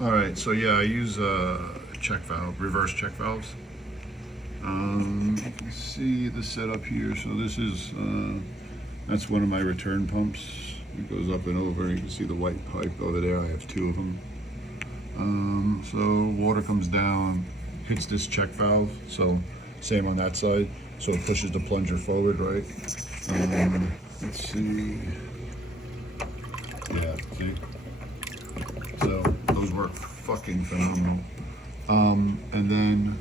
All right, so yeah, I use check valve, reverse check valves. You can see the setup here. So this is that's one of my return pumps. It goes up and over. You can see the white pipe over there. I have two of them. So water comes down, hits this check valve. So same on that side. So it pushes the plunger forward, right? Let's see. Yeah, see. So those work fucking phenomenal. And then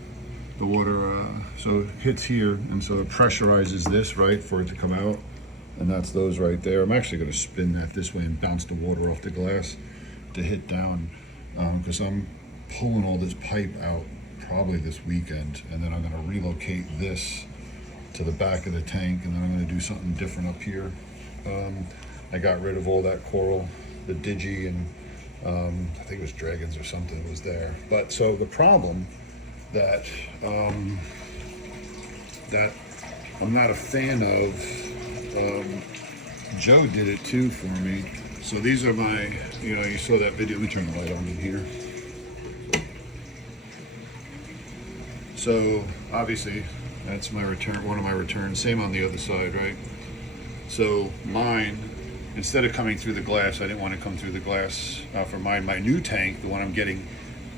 the water, so it hits here, and so it pressurizes this, right, for it to come out. And that's those right there. I'm actually going to spin that this way and bounce the water off the glass to hit down, because I'm pulling all this pipe out probably this weekend, and then I'm going to relocate this to the back of the tank, and then I'm going to do something different up here. I got rid of all that coral, the digi, and I think it was dragons or something was there. But so the problem that that I'm not a fan of, Joe did it too for me. So these are my, you saw that video. Let me turn the light on in here. So obviously that's my return, one of my returns. Same on the other side, right? So mine, instead of coming through the glass, I didn't want to come through the glass for mine. My new tank, the one I'm getting,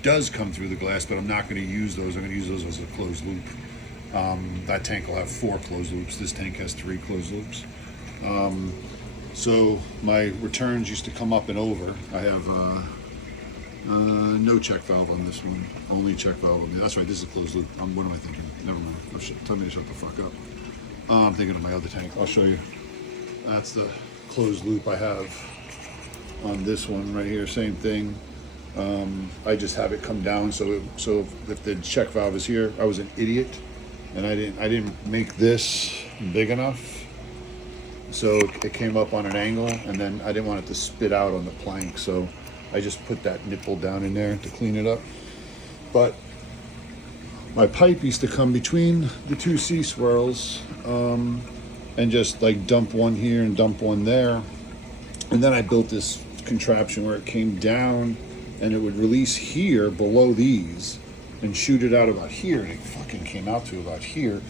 does come through the glass, but I'm not going to use those. I'm going to use those as a closed loop. That tank will have 4 closed loops. This tank has 3 closed loops. So my returns used to come up and over. I have no check valve on this one, only check valve on the. That's right, this is a closed loop. What am I thinking? Never mind. Tell me to shut the fuck up. I'm thinking of my other tank. I'll show you. That's the closed loop I have on this one right here. Same thing. I just have it come down, so if the check valve is here, I was an idiot, and I didn't make this big enough, so it came up on an angle, and then I didn't want it to spit out on the plank, so I just put that nipple down in there to clean it up. But my pipe used to come between the 2 C-swirls, and just like dump one here and dump one there, and then I built this contraption where it came down and it would release here below these and shoot it out about here, and it fucking came out to about here.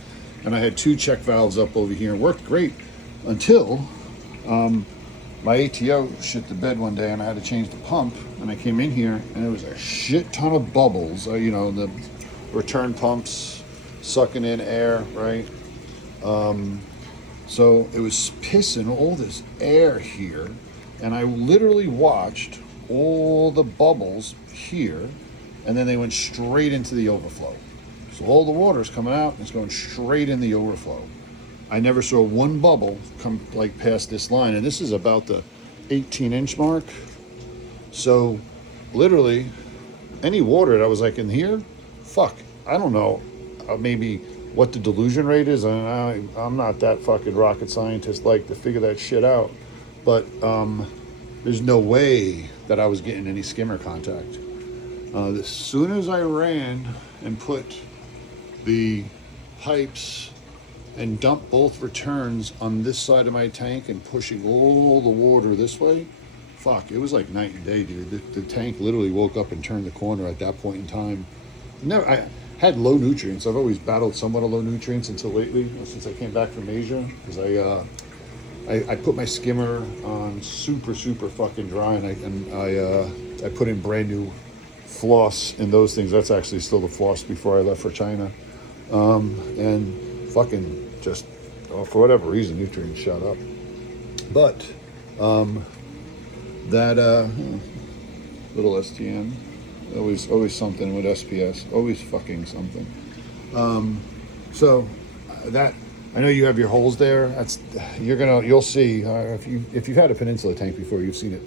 And I had 2 check valves up over here and worked great until my ATO shit the bed one day, and I had to change the pump, and I came in here and there was a shit ton of bubbles, the return pumps sucking in air, right? So it was pissing all this air here, and I literally watched all the bubbles here, and then they went straight into the overflow. So all the water is coming out and it's going straight in the overflow. I never saw one bubble come like past this line, and this is about the 18-inch mark. So literally any water that was like in here, I don't know, maybe what the dilution rate is, and I'm not that fucking rocket scientist like to figure that shit out, but there's no way that I was getting any skimmer contact. As soon as I ran and put the pipes and dumped both returns on this side of my tank and pushing all the water this way, it was like night and day, dude. The tank literally woke up and turned the corner at that point in time. I had low nutrients. I've always battled somewhat of low nutrients until lately, since I came back from Asia, because I put my skimmer on super fucking dry, and I put in brand new floss in those things. That's actually still the floss before I left for China, and fucking just for whatever reason nutrients shot up. But that little STN, always something with SPS, always fucking something. So that. I know you have your holes there. You'll see if you've had a Peninsula tank before, you've seen it.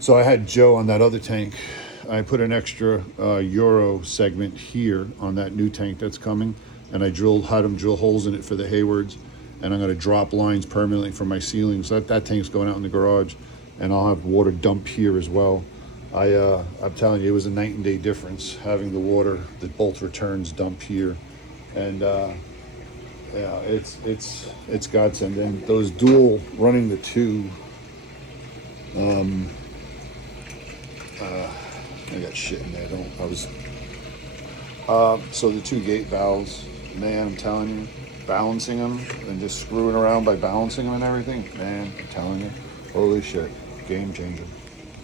So I had Joe on that other tank. I put an extra Euro segment here on that new tank that's coming, and I had him drill holes in it for the Haywards, and I'm going to drop lines permanently from my ceilings. That tank's going out in the garage, and I'll have water dump here as well. I'm telling you, it was a night and day difference having the water, both returns dump here. And yeah, it's godsend. And those dual running the 2, I got shit in there. So the two gate valves, man, I'm telling you, balancing them and just screwing around by balancing them and everything, man, I'm telling you, holy shit, game changer.